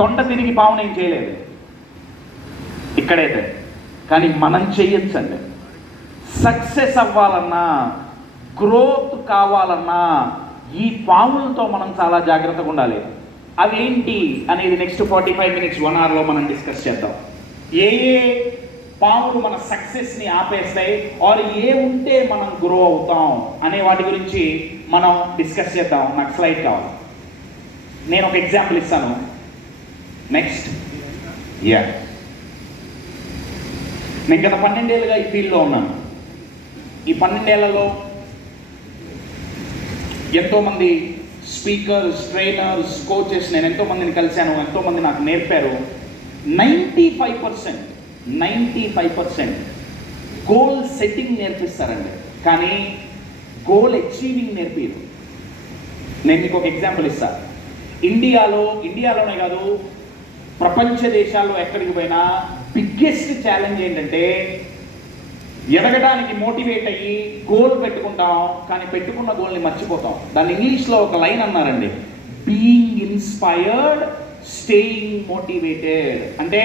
తొండ తిరిగి పావును ఏం చేయలేదు ఇక్కడైతే. కానీ మనం చేయొచ్చండి. సక్సెస్ అవ్వాలన్నా, గ్రోత్ కావాలన్నా ఈ పావులతో మనం చాలా జాగ్రత్తగా ఉండాలి. అవి ఏంటి అనేది నెక్స్ట్ 45 minutes 1 hourలో మనం డిస్కస్ చేద్దాం. ఏ ఏ పావులు మన సక్సెస్ని ఆపేస్తాయి, ఆర్ ఏ ఉంటే మనం గ్రో అవుతాం అనే వాటి గురించి మనం డిస్కస్ చేద్దాం. నాకు స్లైడ్ కావాలి. నేను ఒక ఎగ్జాంపుల్ ఇస్తాను. నెక్స్ట్. నేను గత 12 ఏళ్ళుగా ఈ ఫీల్డ్లో ఉన్నాను. ఈ 12 ఏళ్లలో ఎంతోమంది స్పీకర్స్, ట్రైనర్స్, కోచెస్ నేను ఎంతోమందిని కలిశాను. ఎంతోమంది నాకు నేర్పారు. 95% గోల్ సెట్టింగ్ నేర్పిస్తారండి, కానీ గోల్ అచీవింగ్ నేర్పిరు. నేను మీకు ఒక ఎగ్జాంపుల్ ఇస్తాను. ఇండియాలోనే కాదు, ప్రపంచ దేశాల్లో ఎక్కడికి పోయినా బిగ్గెస్ట్ ఛాలెంజ్ ఏంటంటే ఎదగడానికి మోటివేట్ అయ్యి గోల్ పెట్టుకుంటాం, కానీ పెట్టుకున్న గోల్ని మర్చిపోతాం. దాన్ని ఇంగ్లీష్లో ఒక లైన్ అన్నారండి, బీయింగ్ ఇన్స్పైర్డ్, స్టేయింగ్ మోటివేటెడ్. అంటే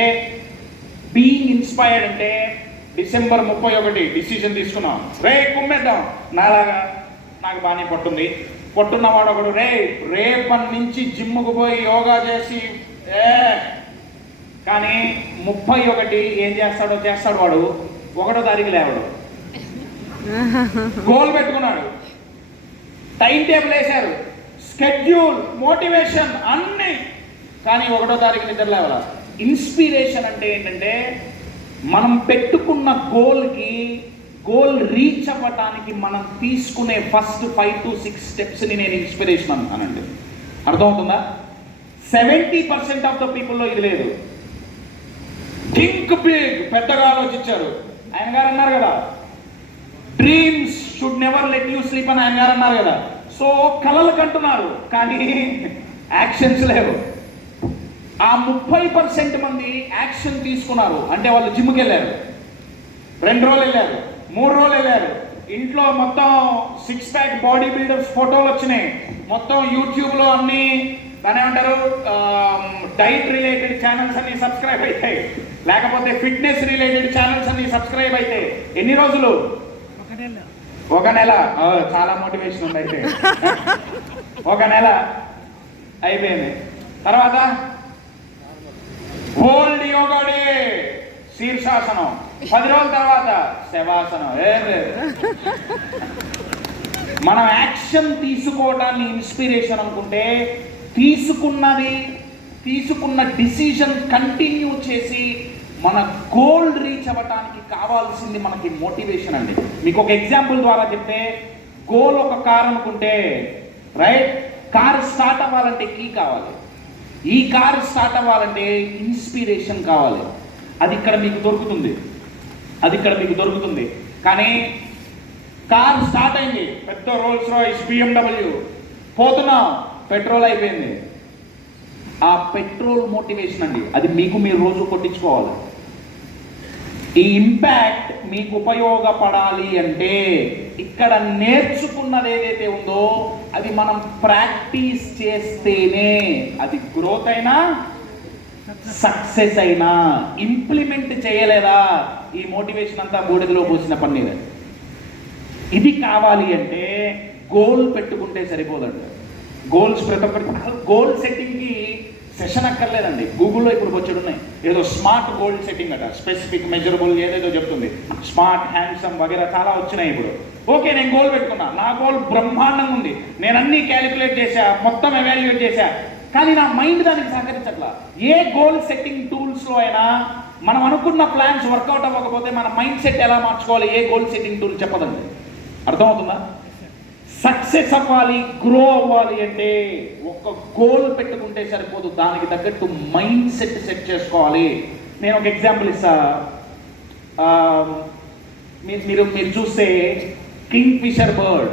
బీయింగ్ ఇన్స్పైర్డ్ అంటే డిసెంబర్ 31 డిసిజన్ తీసుకున్నాం, రే కుమ్మేద్దాం, నాలాగా నాకు బాగానే పట్టున్నవాడు ఒకడు రేపటి నుంచి జిమ్ముకు పోయి యోగా చేసి కానీ 31 ఏం చేస్తాడో వాడు 1వ తారీఖు లేవడు. గోల్ పెట్టుకున్నాడు, టైం టేబుల్ వేశారు, స్కెడ్యూల్, మోటివేషన్ అన్నీ, కానీ 1వ తారీఖు నిద్ర లేవాల. ఇన్స్పిరేషన్ అంటే ఏంటంటే మనం పెట్టుకున్న గోల్ రీచ్ అవ్వటానికి మనం తీసుకునే ఫస్ట్ 5 to 6 స్టెప్స్ని నేను ఇన్స్పిరేషన్ అంటానండి. అర్థమవుతుందా? 70% ఆఫ్ ద పీపుల్లో ఇది లేదు. థింక్ బిగ్, పెద్దగా ఆలోచించారు. ఆయన గారు అన్నారు కదా, dreams should never let you sleep అని ఆయన గారు అన్నారు కదా. సో కలలు కంటున్నారు, కానీ యాక్షన్స్ లేవు. ఆ 30% మంది యాక్షన్ తీసుకున్నారు. అంటే వాళ్ళు జిమ్కి వెళ్ళారు, 2 రోజులు వెళ్ళారు, 3 రోజులు వెళ్ళారు, ఇంట్లో మొత్తం 6 ప్యాక్ బాడీ బిల్డర్స్ ఫోటోలు వచ్చినాయి, మొత్తం యూట్యూబ్లో అన్ని దాని ఏమంటారు డైట్ రిలేటెడ్ ఛానల్స్ అన్ని సబ్స్క్రైబ్ అవుతాయి, లేకపోతే ఫిట్నెస్ రిలేటెడ్ ఛానల్స్ అన్ని సబ్స్క్రైబ్ అవుతాయి. ఎన్ని రోజులు? 1 నెల. చాలా మోటివేషన్ ఉంది. అయితే 1 నెల అయిపోయింది. తర్వాత ఓల్డ్ యోగా డే, శీర్షాసనం. 10 రోజుల తర్వాత శవాసనం. మనం యాక్షన్ తీసుకోవడాన్ని ఇన్స్పిరేషన్ అనుకుంటే, తీసుకున్న డిసిజన్ కంటిన్యూ చేసి మన గోల్ రీచ్ అవ్వటానికి కావాల్సింది మనకి మోటివేషన్ అండి. మీకు ఒక ఎగ్జాంపుల్ ద్వారా చెప్తే, గోల్ ఒక కార్ అనుకుంటే, రైట్, కార్ స్టార్ట్ అవ్వాలంటే కీ కావాలి. ఈ కార్ స్టార్ట్ అవ్వాలంటే ఇన్స్పిరేషన్ కావాలి. అది ఇక్కడ మీకు దొరుకుతుంది. కానీ కార్ స్టార్ట్ అయింది, పెద్ద రోల్స్ రాయిస్, BMW, పోతున్నాం, పెట్రోల్ అయిపోయింది. ఆ పెట్రోల్ మోటివేషన్ అండి. అది మీరు రోజు కొట్టించుకోవాలి. ఈ ఇంపాక్ట్ మీకు ఉపయోగపడాలి అంటే ఇక్కడ నేర్చుకున్నది ఏదైతే ఉందో అది మనం ప్రాక్టీస్ చేస్తేనే అది గ్రోత్ అయినా సక్సెస్ అయినా. ఇంప్లిమెంట్ చేయలేదా ఈ మోటివేషన్ అంతా బూడిదలో పోసిన పన్నీరు. ఇది కావాలి అంటే గోల్ పెట్టుకుంటే సరిపోదండి. గోల్స్ ప్రతి ఒక్కటి గోల్ సెట్టింగ్కి సెషన్ అక్కర్లేదండి. గూగుల్లో ఇప్పుడు వచ్చేడున్నాయి, ఏదో స్మార్ట్ గోల్ సెట్టింగ్ అట, స్పెసిఫిక్, మెజరబుల్ ఏదేదో చెప్తుంది, స్మార్ట్, హ్యాండ్సమ్ వగేరా చాలా వచ్చినాయి ఇప్పుడు. ఓకే, నేను గోల్ పెట్టుకున్నా, నా గోల్ బ్రహ్మాండంగా ఉంది, నేను అన్నీ క్యాలిక్యులేట్ చేశా, మొత్తం ఎవాల్యుయేట్ చేశా, కానీ నా మైండ్ దానికి సహకరించట్లా. ఏ గోల్ సెట్టింగ్ టూల్స్లో అయినా మనం అనుకున్న ప్లాన్స్ వర్కౌట్ అవ్వకపోతే మన మైండ్ సెట్ ఎలా మార్చుకోవాలి, ఏ గోల్ సెట్టింగ్ టూల్ చెప్పదండి. అర్థమవుతుందా? సక్సెస్ అవ్వాలి, గ్రో అవ్వాలి అంటే ఒక గోల్ పెట్టుకుంటే సరిపోదు, దానికి తగ్గట్టు మైండ్ సెట్ చేసుకోవాలి. నేను ఒక ఎగ్జాంపుల్ ఇస్తా. మీరు చూస్తే కింగ్ ఫిషర్ బర్డ్,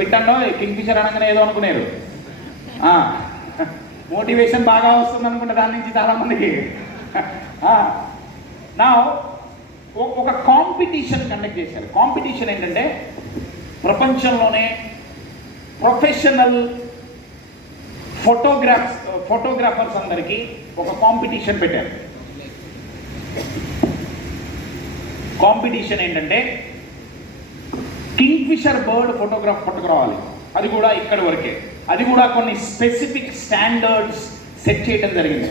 పెట్టండో కింగ్ ఫిషర్ అనగానే ఏదో అనుకునేరు, మోటివేషన్ బాగా వస్తుంది అనుకుంటే దాని నుంచి చాలామందికి. నా ఒక కాంపిటీషన్ కండక్ట్ చేశారు. కాంపిటీషన్ ఏంటంటే ప్రపంచంలోనే ప్రొఫెషనల్ ఫోటోగ్రాఫర్స్ అందరికీ ఒక కాంపిటీషన్ పెట్టారు. కాంపిటీషన్ ఏంటంటే కింగ్ ఫిషర్ బర్డ్ ఫోటోగ్రాఫ్ పట్టుకురావాలి. అది కూడా ఇక్కడి వరకే. అది కూడా కొన్ని స్పెసిఫిక్ స్టాండర్డ్స్ సెట్ చేయడం జరిగింది.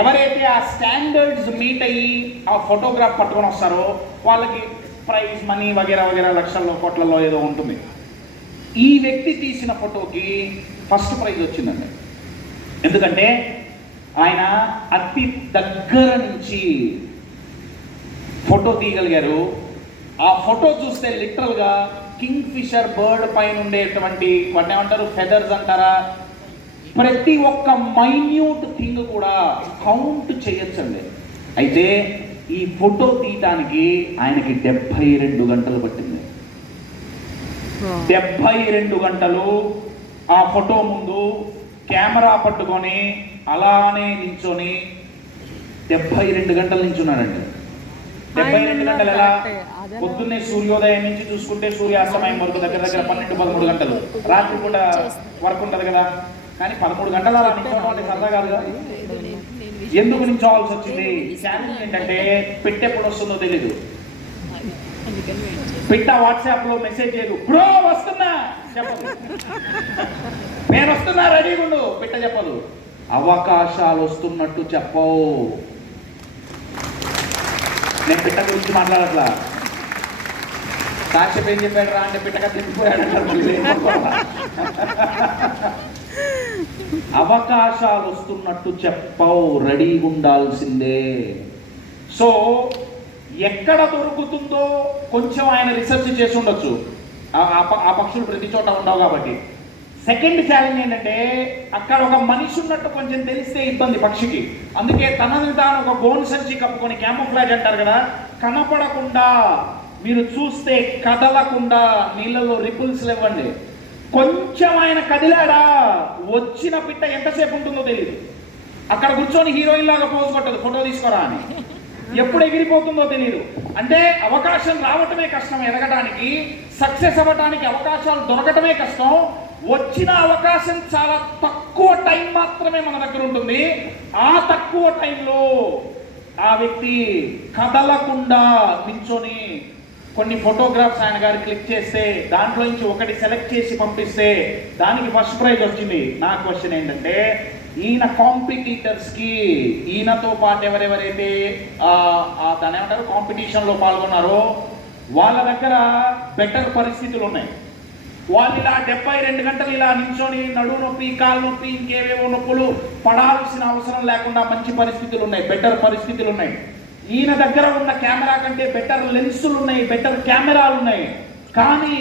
ఎవరైతే ఆ స్టాండర్డ్స్ మీట్ అయ్యి ఆ ఫోటోగ్రాఫ్ పట్టుకొని వస్తారో వాళ్ళకి ప్రైజ్ మనీ వగేరా వగేరా లక్షల్లో కోట్లలో ఏదో ఉంటుంది. ఈ వ్యక్తి తీసిన ఫోటోకి ఫస్ట్ ప్రైజ్ వచ్చిందండి. ఎందుకంటే ఆయన అతి దగ్గర నుంచి ఫోటో తీయగలిగారు. ఆ ఫోటో చూస్తే లిటరల్గా కింగ్ ఫిషర్ బర్డ్ పైన ఉండేటువంటి వాటిని ఏమంటారు, ఫెదర్స్ అంటారా, ప్రతి ఒక్క మైన్యూట్ థింగ్ కూడా కౌంట్ చేయొచ్చండి. అయితే ఈ ఫోటో తీయటానికి ఆయనకి 72 గంటలు పట్టింది. 72 గంటలు ఆ ఫోటో ముందు కెమెరా పట్టుకొని అలానే నించొని 72 గంటలు నించున్నాడండి. 72 గంటలు ఎలా? పొద్దున్నే సూర్యోదయం నుంచి చూసుకుంటే సూర్యాస్తమయం వరకు దగ్గర 12-13 గంటలు. రాత్రి పూట వర్క్ ఉంటుంది కదా, కానీ 13 గంటలు అలా నించోవడం అంటే సరదా కాదు కదా. ఎందుకు నించోవాల్సి వచ్చింది? ఛాలెంజ్ ఏంటంటే పెట్టె ఎప్పుడు వస్తుందో తెలీదు. పిట్ట వాట్సాప్ లో మెసేజ్ చేయదు, బ్రో వస్తున్నా చెప్పదు, నేను వస్తున్నా రెడీగా ఉండు పిట్ట చెప్పదు. అవకాశాలు వస్తున్నట్టు చెప్పవు. నేను పిట్ట గురించి మాట్లాడట్లా. కాశ్యప్ ఏం చెప్పాడు రా అంటే పిట్టగా తిప్పిపోయాడు. అవకాశాలు వస్తున్నట్టు చెప్పవు, రెడీగా ఉండాల్సిందే. సో ఎక్కడ దొరుకుతుందో కొంచెం ఆయన రీసెర్చ్ చేసి ఉండొచ్చు. ఆ పక్షులు ప్రతి చోట ఉండవు కాబట్టి. సెకండ్ ఛాలెంజ్ ఏంటంటే అక్కడ ఒక మనిషి ఉన్నట్టు కొంచెం తెలిస్తే ఇబ్బంది పక్షికి. అందుకే తనని తాను ఒక గోను సంచి కప్పుకొని, క్యామోఫ్లాజ్ అంటారు కదా, కనపడకుండా మీరు చూస్తే కదలకుండా నీళ్ళలో రిపుల్స్ ఇవ్వండి. కొంచెం ఆయన కదిలాడా వచ్చిన పిట్ట ఎంతసేపు ఉంటుందో తెలియదు. అక్కడ కూర్చొని హీరోయిన్ లాగా పోజ్ కొట్టదు ఫోటో తీసుకోరా అని. ఎప్పుడు ఎగిరిపోతుందో తెలియదు. అంటే అవకాశం రావటమే కష్టం, ఎదగడానికి సక్సెస్ అవ్వడానికి అవకాశాలు దొరకటమే కష్టం. వచ్చిన అవకాశం చాలా తక్కువ టైం మాత్రమే మన దగ్గర ఉంటుంది. ఆ తక్కువ టైంలో ఆ వ్యక్తి కదలకుండా నించొని కొన్ని ఫోటోగ్రాఫ్స్ ఆయన గారు క్లిక్ చేస్తే దాంట్లో నుంచి ఒకటి సెలెక్ట్ చేసి పంపిస్తే దానికి ఫస్ట్ ప్రైజ్ వచ్చింది. నా క్వశ్చన్ ఏంటంటే ఈయన కాంపిటీటర్స్కి, ఈయనతో పాటు ఎవరెవరైతే దాని ఏమంటారు కాంపిటీషన్లో పాల్గొన్నారో వాళ్ళ దగ్గర బెటర్ పరిస్థితులు ఉన్నాయి. వాళ్ళు ఇలా 72 గంటలు ఇలా నించొని నడువు నొప్పి, కాలు నొప్పి, ఇంకేవేవో నొప్పులు పడాల్సిన అవసరం లేకుండా మంచి పరిస్థితులు ఉన్నాయి, బెటర్ పరిస్థితులు ఉన్నాయి. ఈయన దగ్గర ఉన్న కెమెరా కంటే బెటర్ లెన్సులు ఉన్నాయి, బెటర్ కెమెరాలు ఉన్నాయి. కానీ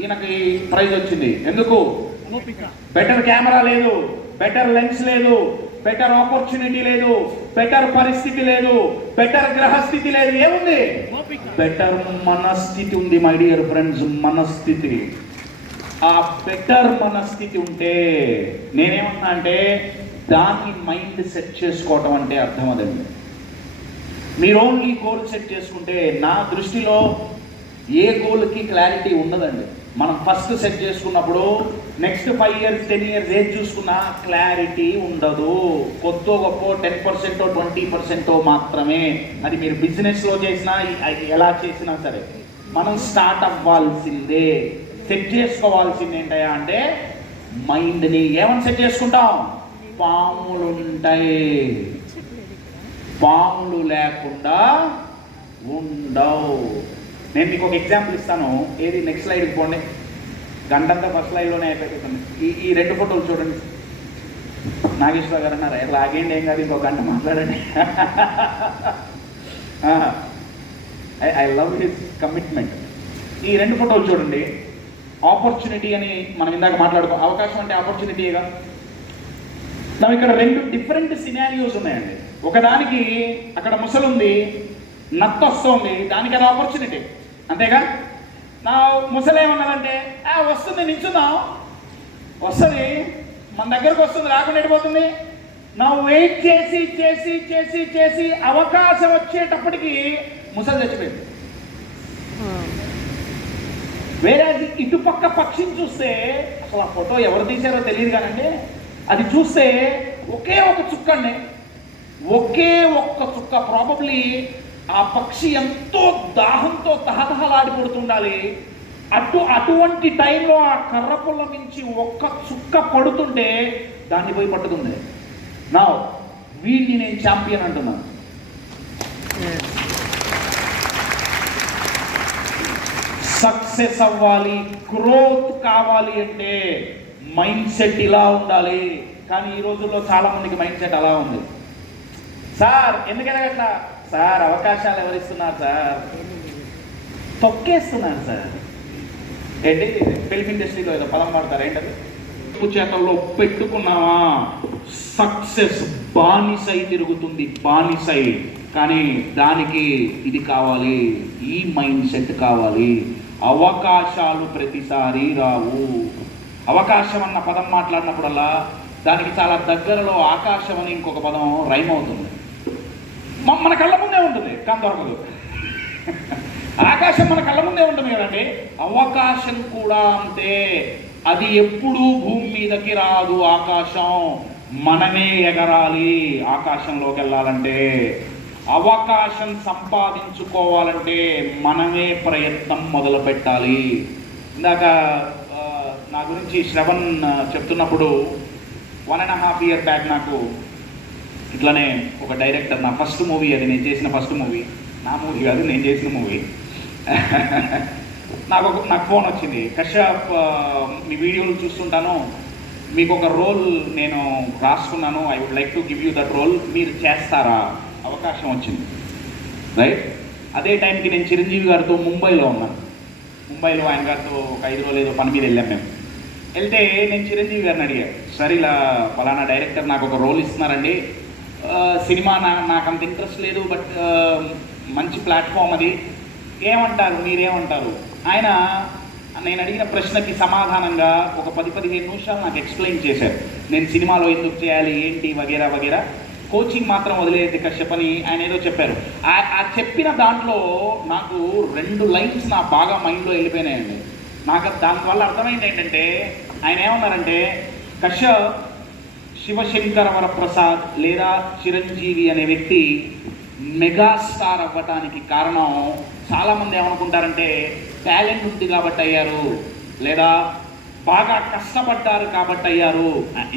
ఈయనకి ప్రైజ్ వచ్చింది. ఎందుకు? బెటర్ కెమెరా లేదు, బెటర్ లెన్స్ లేదు, బెటర్ ఆపర్చునిటీ లేదు, బెటర్ పరిస్థితి లేదు, బెటర్ గ్రహస్థితి లేదు. ఏముంది? బెటర్ మనస్థితి ఉంది మై డియర్ ఫ్రెండ్స్. మనస్థితి, ఆ బెటర్ మనస్థితి ఉంటే నేనేమన్నా అంటే దాన్ని మైండ్ సెట్ చేసుకోవటం అంటే అర్థం అదండి. మీరు ఓన్లీ గోల్ సెట్ చేసుకుంటే నా దృష్టిలో ఏ గోల్కి క్లారిటీ ఉండదండి. మనం ఫస్ట్ సెట్ చేసుకున్నప్పుడు నెక్స్ట్ 5 years 10 years ఏది చూసుకున్నా క్లారిటీ ఉండదు. కొత్త గొప్ప 10% 20% మాత్రమే. అది మీరు బిజినెస్లో చేసినా ఎలా చేసినా సరే మనం స్టార్ట్ అవ్వాల్సిందే. సెట్ చేసుకోవాల్సింది ఏంటయ్యా అంటే మైండ్ని. ఏమని సెట్ చేసుకుంటాం? పాములు ఉంటాయి, పాములు లేకుండా ఉండవు. నేను మీకు ఒక ఎగ్జాంపుల్ ఇస్తాను. ఏది? నెక్స్ట్ స్లైడ్కి పోండి. గంటంతా ఫస్ట్ స్లైడ్లోనే అయిపోతుంది. ఈ 2 ఫోటోలు చూడండి. నాగేశ్వర గారు అన్నారు లాగేండి, ఏం కాదు, ఇంకో గంట మాట్లాడండి. I love his commitment. ఈ 2 ఫోటోలు చూడండి. ఆపర్చునిటీ అని మనం ఇందాక మాట్లాడుకో, అవకాశం అంటే ఆపర్చునిటీగా. నాకు ఇక్కడ 2 డిఫరెంట్ సినారియోస్ ఉన్నాయండి. ఒకదానికి అక్కడ ముసలుంది, నత్త వస్తుంది, దానికి అది ఆపర్చునిటీ, అంతేగా. నా ముసలేమన్నదంటే వస్తుంది, నిల్చుందాం, వస్తుంది, మన దగ్గరకు వస్తుంది, రాకుండా వెళ్ళిపోతుంది. నా వెయిట్ చేసి చేసి చేసి చేసి అవకాశం వచ్చేటప్పటికి ముసలి చచ్చిపోయింది. వేరే ఇటుపక్క పక్షిని చూస్తే అసలు ఆ ఫోటో ఎవరు తీశారో తెలియదు కానండి, అది చూస్తే ఒకే ఒక చుక్క అండి, ఒకే ఒక్క చుక్క. ప్రాబబ్లీ ఆ పక్షి ఎంతో దాహంతో తహతహలాడిపడుతుండాలి. అటువంటి టైంలో ఆ కర్రపుల్ల నుంచి ఒక్క చుక్క పడుతుంటే దాన్ని పోయి పట్టుకుంది. నా వీడిని నేను ఛాంపియన్ అంటున్నాను. సక్సెస్ అవ్వాలి, గ్రోత్ కావాలి అంటే మైండ్ సెట్ ఇలా ఉండాలి. కానీ ఈ రోజుల్లో చాలా మందికి మైండ్ సెట్ అలా ఉంది. సార్ ఎందుకైనా అట్లా సార్, అవకాశాలు ఎవరిస్తున్నారు సార్? తొక్కేస్తున్నారు సార్. ఏంటి ఫిల్మ్ ఇండస్ట్రీలో ఏదో పదం వాడతారు, ఏంటది? చేతల్లో పెట్టుకున్నావా సక్సెస్ బానిసై తిరుగుతుంది, బానిసై. కానీ దానికి ఇది కావాలి, ఈ మైండ్ సెట్ కావాలి. అవకాశాలు ప్రతిసారి రావు. అవకాశం అన్న పదం మాట్లాడినప్పుడల్లా దానికి చాలా దగ్గరలో ఆకాశం అని ఇంకొక పదం రైమ్ అవుతుంది. మన కళ్ళ ముందే ఉంటుంది కానీ దొరకదు. ఆకాశం మన కళ్ళ ముందే ఉంటుంది కదండి, అవకాశం కూడా అంతే. అది ఎప్పుడూ భూమి మీదకి రాదు. ఆకాశం మనమే ఎగరాలి. ఆకాశంలోకి వెళ్ళాలంటే, అవకాశం సంపాదించుకోవాలంటే మనమే ప్రయత్నం మొదలు పెట్టాలి. ఇందాక నా గురించి శ్రవణ్ చెప్తున్నప్పుడు 1.5 years బ్యాక్ నాకు ఇట్లానే ఒక డైరెక్టర్, నా ఫస్ట్ మూవీ, అది నేను చేసిన ఫస్ట్ మూవీ, నా మూవీ కాదు నేను చేసిన మూవీ. నాకు ఫోన్ వచ్చింది, కశ్యప్ మీ వీడియోలు చూస్తుంటాను, మీకు ఒక రోల్ నేను రాసుకున్నాను, I would like to give you that role, మీరు చేస్తారా? అవకాశం వచ్చింది, రైట్. అదే టైంకి నేను చిరంజీవి గారితో ముంబైలో ఉన్నాను. ముంబైలో ఆయన గారితో ఒక 5 రోజులు ఏదో పని మీద వెళ్ళాం మేము. వెళ్తే నేను చిరంజీవి గారిని అడిగాను, సార్ ఇలా ఫలానా డైరెక్టర్ నాకు ఒక రోల్ ఇస్తున్నారండి, సినిమా నాకు అంత ఇంట్రెస్ట్ లేదు, బట్ మంచి ప్లాట్ఫామ్ అది, ఏమంటారు, మీరేమంటారు? ఆయన నేను అడిగిన ప్రశ్నకి సమాధానంగా ఒక 10-15 నిమిషాలు నాకు ఎక్స్ప్లెయిన్ చేశారు. నేను సినిమాలో ఎందుకు చేయాలి, ఏంటి, వగేరా వగేరా. కోచింగ్ మాత్రం వదిలేదు కశ్యప్ అని ఆయన ఏదో చెప్పారు. ఆ చెప్పిన దాంట్లో నాకు 2 లైన్స్ నా బాగా మైండ్లో వెళ్ళిపోయినాయండి. నాకు దానివల్ల అర్థమైంది ఏంటంటే, ఆయన ఏమన్నారంటే, కశ్యప్ శివశంకర వరప్రసాద్ లేదా చిరంజీవి అనే వ్యక్తి మెగాస్టార్ అవ్వటానికి కారణం, చాలామంది ఏమనుకుంటారంటే టాలెంట్ ఉంది కాబట్టి అయ్యారు, లేదా బాగా కష్టపడ్డారు కాబట్టి అయ్యారు.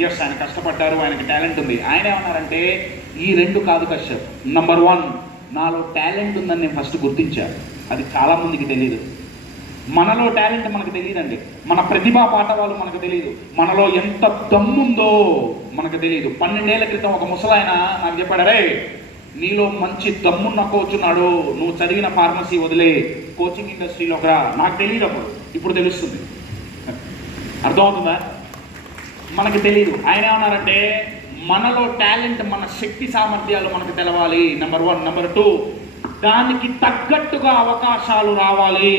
ఎస్, ఆయన కష్టపడ్డారు, ఆయనకి టాలెంట్ ఉంది. ఆయన ఏమన్నారంటే ఈ 2 కాదు కశ్యప్. నంబర్ 1, నాలో టాలెంట్ ఉందని నేను ఫస్ట్ గుర్తించాను. అది చాలామందికి తెలియదు. మనలో టాలెంట్ మనకు తెలియదండి, మన ప్రతిభా పాఠవాలు మనకు తెలియదు, మనలో ఎంత దమ్ముందో మనకు తెలియదు. 12 ఏళ్ల క్రితం ఒక ముసలాయన నాకు చెప్పాడు, రే నీలో మంచి దమ్మున్న కోచ్ ఉన్నాడు, నువ్వు చదివిన ఫార్మసీ వదిలే కోచింగ్ ఇండస్ట్రీలోకి రా. నాకు తెలియదు అప్పుడు, ఇప్పుడు తెలుస్తుంది. అర్థమవుతుందా? మనకు తెలియదు. ఆయన ఏమన్నారంటే మనలో టాలెంట్, మన శక్తి సామర్థ్యాలు మనకు తెలవాలి, నెంబర్ 1. నెంబర్ 2, దానికి తగ్గట్టుగా అవకాశాలు రావాలి.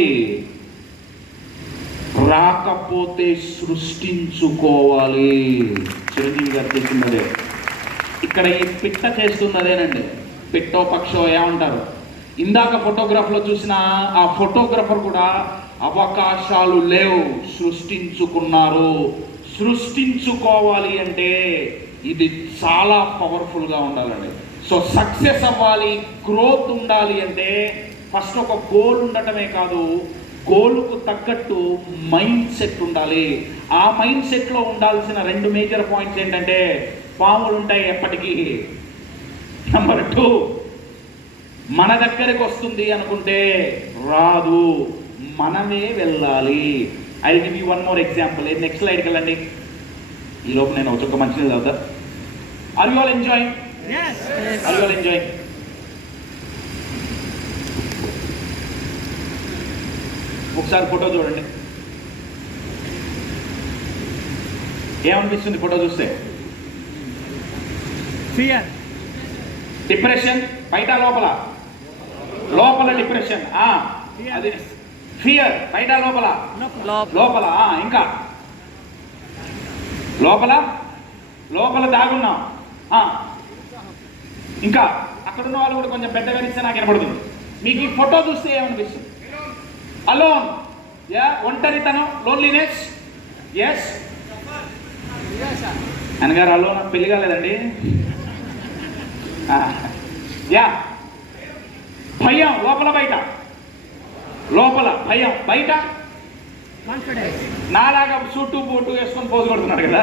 రాకపోతే సృష్టించుకోవాలి. చిరంజీవి గారు చేస్తున్నదే, ఇక్కడ ఈ పిట్ట చేస్తున్నదేనండి. పిట్టో పక్షో ఏమంటారు, ఇందాక ఫోటోగ్రాఫ్లో చూసిన ఆ ఫోటోగ్రఫర్ కూడా అవకాశాలు లేవు, సృష్టించుకున్నారు. సృష్టించుకోవాలి అంటే ఇది చాలా పవర్ఫుల్గా ఉండాలండి. సో సక్సెస్ అవ్వాలి, గ్రోత్ ఉండాలి అంటే ఫస్ట్ ఒక గోల్ ఉండటమే కాదు, గోల్కు తగ్గట్టు మైండ్ సెట్ ఉండాలి. ఆ మైండ్ సెట్లో ఉండాల్సిన 2 మేజర్ పాయింట్స్ ఏంటంటే, పాములు ఉంటాయి ఎప్పటికీ. నెంబర్ 2, మన దగ్గరకు వస్తుంది అనుకుంటే రాదు, మనమే వెళ్ళాలి. I will give you 1 more example. Next స్లైడ్కి వెళ్ళండి. ఈలోపు నేను ఒక మంచిది చదువుతా. Are you all enjoying? Are you all enjoying? ఒకసారి ఫోటో చూడండి, ఏమనిపిస్తుంది ఫోటో చూస్తే? Fear, depression. బయట లోపల? లోపల డిప్రెషన్, అది ఫియర్. బయట లోపల? లోపల. ఇంకా లోపల లోపల దాగున్నాం. ఇంకా అక్కడున్న వాళ్ళు కూడా కొంచెం పెద్దగా ఇస్తే నాకు వినపడుతుంది. మీకు ఈ ఫోటో చూస్తే ఏమనిపిస్తుంది? అలోన్, ఒంటరితనం, లోన్లీనెస్. ఎస్, అనగారు అలో నాకు పెళ్లి కాలేదండి. యా, భయం లోపల బయట, లోపల భయం బయట నాలాగా సూటు బూటు వేసుకొని పోజు కొడుతున్నాడు కదా.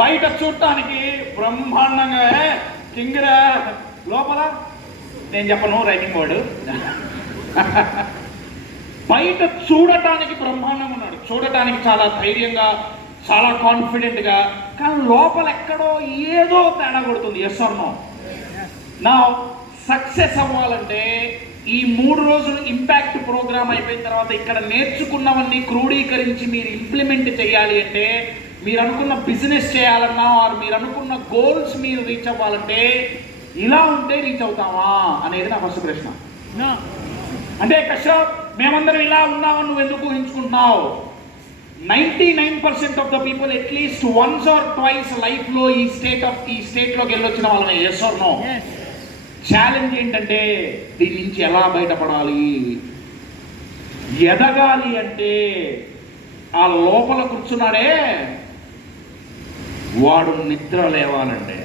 బయట చూడటానికి బ్రహ్మాండంగా కింగిరా, లోపల నేను చెప్పను రైటింగ్ వర్డ్. బయట చూడటానికి బ్రహ్మాండంగా ఉన్నాడు, చూడటానికి చాలా ధైర్యంగా, చాలా కాన్ఫిడెంట్గా, కానీ లోపల ఎక్కడో ఏదో తేడా కొడుతుంది. Yes or no? నా సక్సెస్ అవ్వాలంటే ఈ 3 రోజులు ఇంపాక్ట్ ప్రోగ్రామ్ అయిపోయిన తర్వాత ఇక్కడ నేర్చుకున్నవన్నీ క్రోడీకరించి మీరు ఇంప్లిమెంట్ చేయాలి అంటే, మీరు అనుకున్న బిజినెస్ చేయాలన్నా ఆర్ మీరు అనుకున్న గోల్స్ మీరు రీచ్ అవ్వాలంటే ఇలా ఉంటే రీచ్ అవుతావా అనేది నా ఫస్ట్ ప్రశ్న. అంటే కశ్యప్ మేమందరం ఇలా ఉన్నామని నువ్వు ఎందుకు ఊహించుకుంటున్నావు? 99% of the people at least once or twice లైఫ్లో ఈ స్టేట్లోకి వెళ్ళొచ్చిన వాళ్ళని. Yes or no? ఛాలెంజ్ ఏంటంటే దీని నుంచి ఎలా బయటపడాలి, ఎదగాలి అంటే ఆ లోపల కూర్చున్నాడే వాడు నిద్ర లేవాలంటే,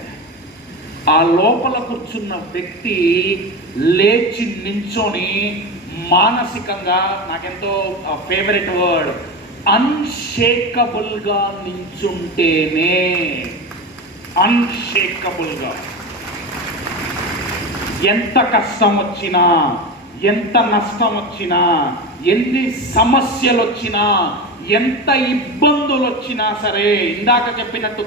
ఆ లోపల కూర్చున్న వ్యక్తి లేచి నించొని మానసికంగా, నాకెంతో ఫేవరెట్ వర్డ్, అన్షేకబుల్గా నించుంటేనే, అన్షేకబుల్గా ఎంత కష్టం వచ్చినా, ఎంత నష్టం వచ్చినా, ఎన్ని సమస్యలు వచ్చినా, ఎంత ఇబ్బందులు వచ్చినా సరే, ఇందాక చెప్పినట్టు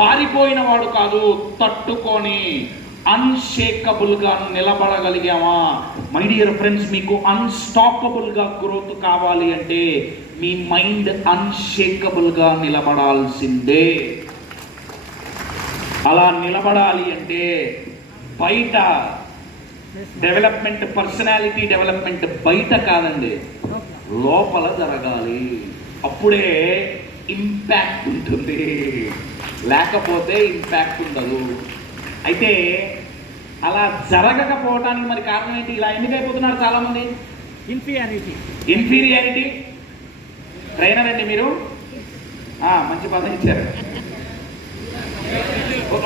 పారిపోయిన వాడు కాదు, తట్టుకొని అన్షేకబుల్గా నిలబడగలిగామా? మై డియర్ ఫ్రెండ్స్, మీకు అన్స్టాపబుల్గా గ్రోత్ కావాలి అంటే మీ మైండ్ అన్షేకబుల్గా నిలబడాల్సిందే. అలా నిలబడాలి అంటే బయట డెవలప్మెంట్, పర్సనాలిటీ డెవలప్మెంట్ బయట కాదండి, లోపల జరగాలి. అప్పుడే ఇంపాక్ట్ ఉంటుంది, లేకపోతే ఇంపాక్ట్ ఉండదు. అయితే అలా జరగకపోవటానికి మరి కారణం ఏంటి? ఇలా ఎందుకు అయిపోతున్నారు చాలామంది? ఇన్ఫీరియారిటీ. ట్రైనర్ అండి మీరు, మంచి పదం ఇచ్చారు.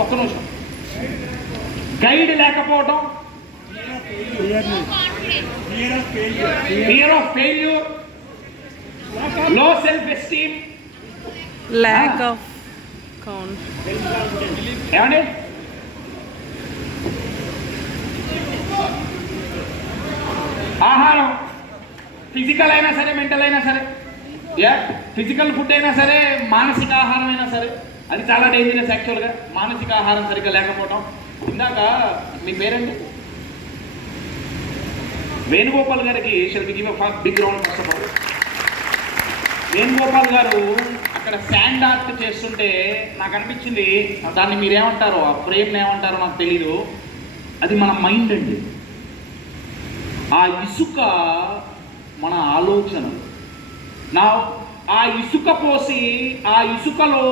ఒక్క నిమిషం. గైడ్ లేకపోవడం, ఫియర్ ఆఫ్ ఫెయిల్యూర్, లో self esteem, lack of confidence. ఏమండి? ఆహారం, ఫిజికల్ అయినా సరే, మెంటల్ అయినా సరే, ఫిజికల్ ఫుడ్ అయినా సరే, మానసిక ఆహారం అయినా సరే, అది చాలా డేంజరస్ యాక్చువల్గా. మానసిక ఆహారం సరిగ్గా లేకపోవడం. ఇందాక మీ పేరండి వేణుగోపాల్ గారికి shall we give a big round first of all. Venugopal గారు అక్కడ శాండ్ ఆర్ట్ చేస్తుంటే నాకు అనిపించింది, దాన్ని మీరేమంటారో, ఆ ఫ్రేమ్ని ఏమంటారో నాకు తెలీదు, అది మన మైండ్ అండి. ఆ ఇసుక మన ఆలోచనలు. ఆ ఇసుక పోసి ఆ ఇసుకలో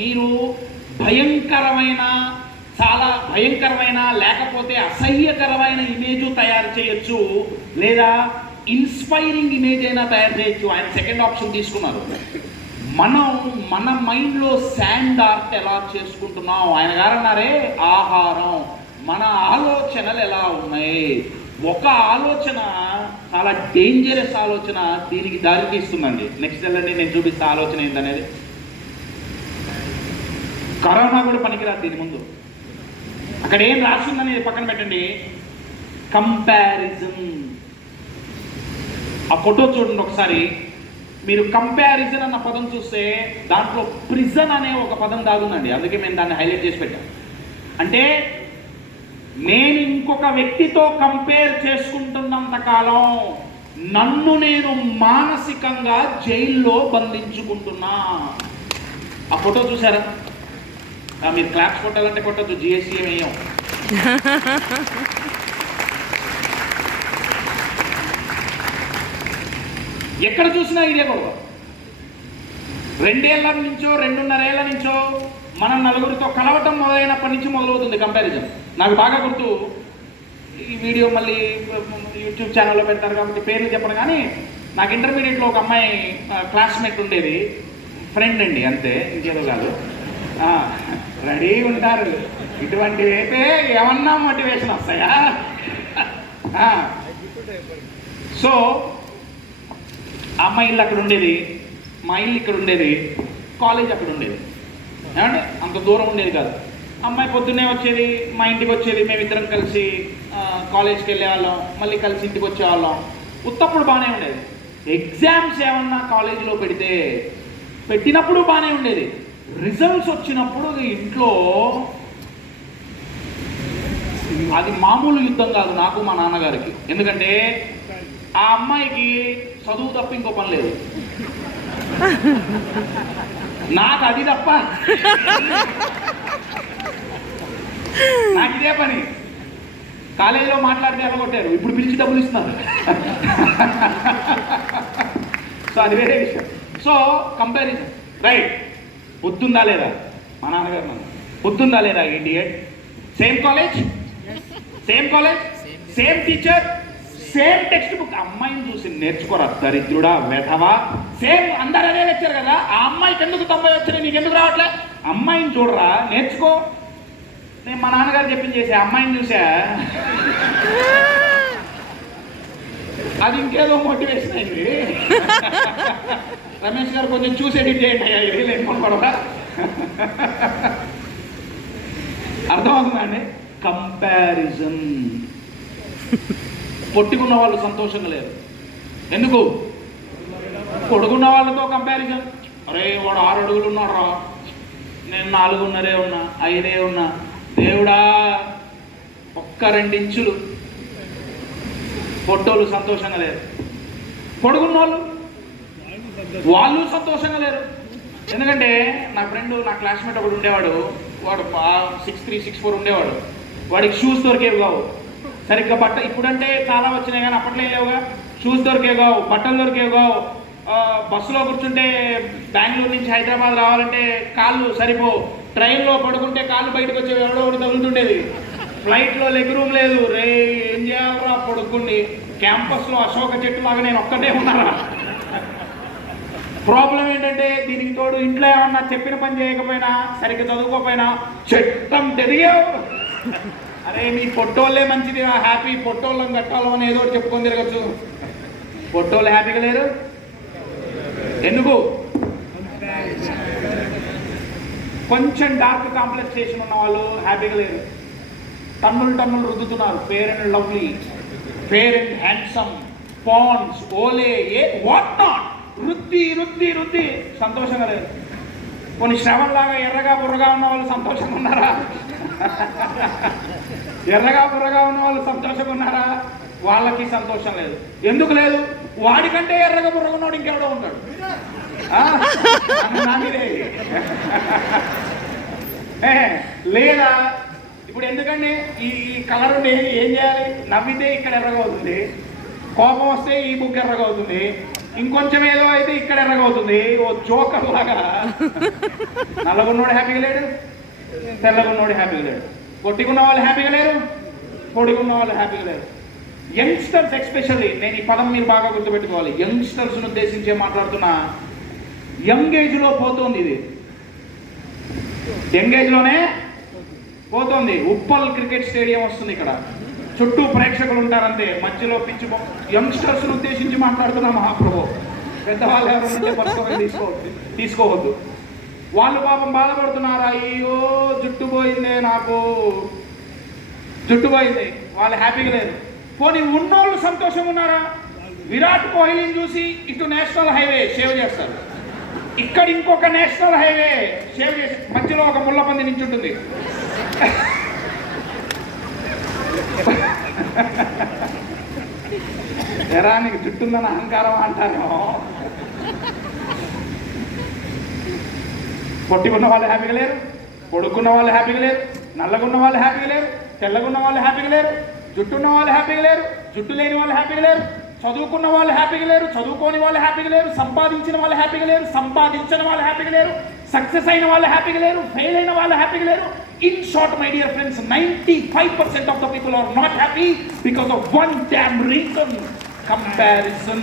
మీరు భయంకరమైన, చాలా భయంకరమైన, లేకపోతే అసహ్యకరమైన ఇమేజ్ తయారు చేయొచ్చు, లేదా ఇన్స్పైరింగ్ ఇమేజ్ అయినా తయారు చేయొచ్చు. ఆయన సెకండ్ ఆప్షన్ తీసుకున్నారు. మనం మన మైండ్లో శాండ్ ఆర్ట్ ఎలా చేసుకుంటున్నాం? ఆయన గారు అన్నారే, ఆహారం, మన ఆలోచనలు ఎలా ఉన్నాయి? ఒక ఆలోచన చాలా డేంజరస్ ఆలోచన దీనికి దారి తీస్తుందండి. నెక్స్ట్ వెళ్ళండి, నేను చూపిస్తా ఆలోచన ఏంటనేది. కరోనా కూడా పనికిరాదు దీని ముందు. అక్కడ ఏం రాసిందనేది పక్కన పెట్టండి. కంపారిజన్. ఆ ఫోటో చూడండి ఒకసారి. మీరు కంపారిజన్ అన్న పదం చూస్తే దాంట్లో ప్రిజన్ అనే ఒక పదం దాగుందండి. అందుకే మేము దాన్ని హైలైట్ చేసి పెట్టాం. అంటే నేను ఇంకొక వ్యక్తితో కంపేర్ చేసుకుంటున్నంత కాలం నన్ను నేను మానసికంగా జైల్లో బంధించుకుంటున్నా. ఆ ఫోటో చూసారా? మీరు క్లాప్స్ కొట్టాలంటే కొట్టద్దు, జిఎస్టీ ఏమేయం. ఎక్కడ చూసినా ఇదే గొడవ. 2 ఏళ్ల నుంచో 2.5 ఏళ్ల నుంచో మనం నలుగురితో కలవటం మొదలైనప్పటి నుంచి మొదలవుతుంది కంపారిజన్. నాకు బాగా గుర్తు, ఈ వీడియో మళ్ళీ యూట్యూబ్ ఛానల్లో పెడతారు కాబట్టి పేర్లు చెప్పను, కానీ నాకు ఇంటర్మీడియట్లో ఒక అమ్మాయి క్లాస్మేట్ ఉండేది. ఫ్రెండ్ అండి, అంతే, ఇంకేదో కాదు. రెడీ ఉంటారు. ఇటువంటివి అయితే ఏమన్నా మోటివేషన్ వస్తాయా? సో అమ్మాయి ఇల్లు అక్కడ ఉండేది, మా ఇల్లు ఇక్కడ ఉండేది, కాలేజ్ అక్కడ ఉండేది. ఏమంటే అంత దూరం ఉండేది కాదు. అమ్మాయి పొద్దున్నే వచ్చేది, మా ఇంటికి వచ్చేది, మేమిద్దరం కలిసి కాలేజ్కి వెళ్ళేవాళ్ళం, మళ్ళీ కలిసి ఇంటికి వచ్చేవాళ్ళం. ఉత్తప్పుడు బాగానే ఉండేది. ఎగ్జామ్స్ ఏమన్నా కాలేజీలో పెట్టినప్పుడు బాగానే ఉండేది. రిజల్ట్స్ వచ్చినప్పుడు ఇంట్లో అది మామూలు యుద్ధం కాదు నాకు మా నాన్నగారికి. ఎందుకంటే ఆ అమ్మాయికి చదువు తప్ప ఇంకో పని లేదు, నాకు అది తప్ప, నాకు ఇదే పని. కాలేజీలో మాట్లాడితే ఎలాగొట్టారు, ఇప్పుడు పిలిచి డబ్బులు ఇస్తున్నారు. సో అది వేరే విషయం. So comparison, right? పొద్దుందా లేదా మా నాన్నగారు, నన్ను పొద్దుందా లేదా idiot? Same college, same teacher, same text book. అమ్మాయిని చూసి నేర్చుకోరా దరిద్రుడా, వెధవా. సేమ్ అందరు అదే లెక్చర్ కదా. ఆ అమ్మాయికి ఎందుకు 90 వచ్చినాయి, నీకు ఎందుకు రావట్లే? అమ్మాయిని చూడరా, నేర్చుకో. నేను మా నాన్నగారు చెప్పింది చేసా, అమ్మాయిని చూసా, అది ఇంకేదో మోటివేషన్ అయింది. రమేష్ గారు కొంచెం చూసి ఎడిట్ చేయండి అయ్యా, ఇది లేకపోతే పడవా. అర్థమవుతుందా అండి? కంపారిజన్. పొట్టుకున్న వాళ్ళు సంతోషంగా లేరు. ఎందుకు? పొడుగున్న వాళ్ళతో కంపారిజన్. అరే వాడు 6 అడుగులు ఉన్నాడు రా, నేను 4.5 ఉన్నా, 5 ఉన్నా. దేవుడా, ఒక్క 2 ఇంచులు. పొట్టోళ్ళు సంతోషంగా లేరు. పొడుగున్న వాళ్ళు సంతోషంగా లేరు. ఎందుకంటే నా ఫ్రెండ్, నా క్లాస్మేట్ ఒకడు ఉండేవాడు, వాడు 6'3", 6'4" ఉండేవాడు. వాడికి షూస్ దొరికేవి కావు సరిగ్గా. ఇప్పుడంటే చాలా వచ్చినాయి కానీ అప్పట్లో ఏం లేవుగా. షూస్ దొరికేవి కావు, బట్టలు దొరికేవి కావు. బస్సులో కూర్చుంటే బెంగళూరు నుంచి హైదరాబాద్ రావాలంటే కాళ్ళు సరిపో. ట్రైన్లో పడుకుంటే కాళ్ళు బయటకు వచ్చేవి, ఎవడో ఒకటి తగులుతుండేది. ఫ్లైట్లో లెగ్ రూమ్ లేదు. రే ఏం చేయాలరా పడుకుండి. క్యాంపస్లో అశోక చెట్టు లాగా నేను ఒక్కటే ఉన్నారా. ప్రాబ్లం ఏంటంటే దీనికి తోడు ఇంట్లో ఏమన్నా చెప్పిన పని చేయకపోయినా, సరిగ్గా చదువుకోకపోయినా చెట్టం తెరిగావు. అరే మీ పొట్టోళ్ళే మంచిది, హ్యాపీ, పొట్టోళ్ళని కట్టాలో అని ఏదో ఒకటి చెప్పుకొని తిరగచ్చు. పొట్టోళ్ళు హ్యాపీగా లేరు. ఎందుకు? కొంచెం డార్క్ కాంప్లెక్సేషన్ ఉన్న వాళ్ళు హ్యాపీగా లేరు. టన్నులు రుద్దుతున్నారు. Fair and Lovely, Fair and Handsome, Pond's, Olay, what not, రుద్ది సంతోషంగా లేరు. కొన్ని శ్రవణలాగా ఎర్రగా బుర్రగా ఉన్న వాళ్ళు సంతోషంగా ఉన్నారా? ఎర్రగా బుర్రగా ఉన్న వాళ్ళు సంతోషంగా ఉన్నారా? వాళ్ళకి సంతోషం లేదు. ఎందుకు లేదు? వాడికంటే ఎర్రగా బుర్రగా ఉన్నాడు ఇంకెవడో ఉంటాడు. లేదా ఇప్పుడు ఎందుకండి ఈ కలర్ ఏం చేయాలి? నవ్వితే ఇక్కడ ఎర్రగా అవుతుంది, కోపం వస్తే ఈ బుక్ ఎర్రగా అవుతుంది, ఇంకొంచెం ఏదో అయితే ఇక్కడ ఎర్రగా అవుతుంది. ఓ జోకర్ లాగా. నల్లగున్నోడు హ్యాపీగా లేడు, తెల్లగున్నోడు హ్యాపీగా లేడు. పొట్టిగున్న వాళ్ళు హ్యాపీగా లేరు, పొడుగున్న వాళ్ళు హ్యాపీగా లేరు. యంగ్స్టర్స్ ఎస్పెషల్లీ, నేను ఈ పదం మీరు బాగా గుర్తుపెట్టుకోవాలి. యంగ్స్టర్స్ను ఉద్దేశించే మాట్లాడుతున్నా. యంగ్ ఏజ్లో పోతుంది ఇది, యంగ్ ఏజ్లోనే పోతుంది. ఉప్పల్ క్రికెట్ స్టేడియం వస్తుంది ఇక్కడ, చుట్టూ ప్రేక్షకులు ఉంటారంతే, మధ్యలో పిచ్చి. యంగ్స్టర్స్ను ఉద్దేశించి మాట్లాడుతున్నా మహాప్రభు. పెద్దవాళ్ళు ఎవరుంటే పట్టుకొని తీసుకోవద్దు. వాళ్ళు పాపం బాధపడుతున్నారా, అయ్యో జుట్టు పోయిందే, నాకు జుట్టు పోయింది. వాళ్ళు హ్యాపీగా లేరు. పోనీ ఉన్నోళ్ళు సంతోషంగా ఉన్నారా? విరాట్ కోహ్లీని చూసి ఇటు నేషనల్ హైవే సేవ్ చేస్తారు, ఇక్కడ ఇంకొక నేషనల్ హైవే సేవ్ చేసి మధ్యలో ఒక ముళ్ళ పంది నించుంటుంది. ఎరా నీకు జుట్టుందని అహంకారం అంటారేమో. పొట్టిగున్న వాళ్ళు హ్యాపీగా లేరు, పొడుక్కున్న వాళ్ళు హ్యాపీగా లేరు, నల్లగున్న వాళ్ళు హ్యాపీగా లేరు, తెల్లగున్న వాళ్ళు హ్యాపీగా లేరు, జుట్టున్న వాళ్ళు హ్యాపీగా లేరు, జుట్టు లేని వాళ్ళు హ్యాపీగా లేరు, చదువుకున్న వాళ్ళు హ్యాపీగా లేరు, చదువుకోని వాళ్ళు హ్యాపీగా లేరు, సంపాదించిన వాళ్ళు హ్యాపీగా లేరు, సంపాదించిన వాళ్ళు హ్యాపీగా లేరు, సక్సెస్ అయిన వాళ్ళు హ్యాపీగా లేరు, ఫెయిల్ అయిన వాళ్ళు హ్యాపీగా లేరు. In short my dear friends, 95% of the people are not happy because of one damn reason: comparison.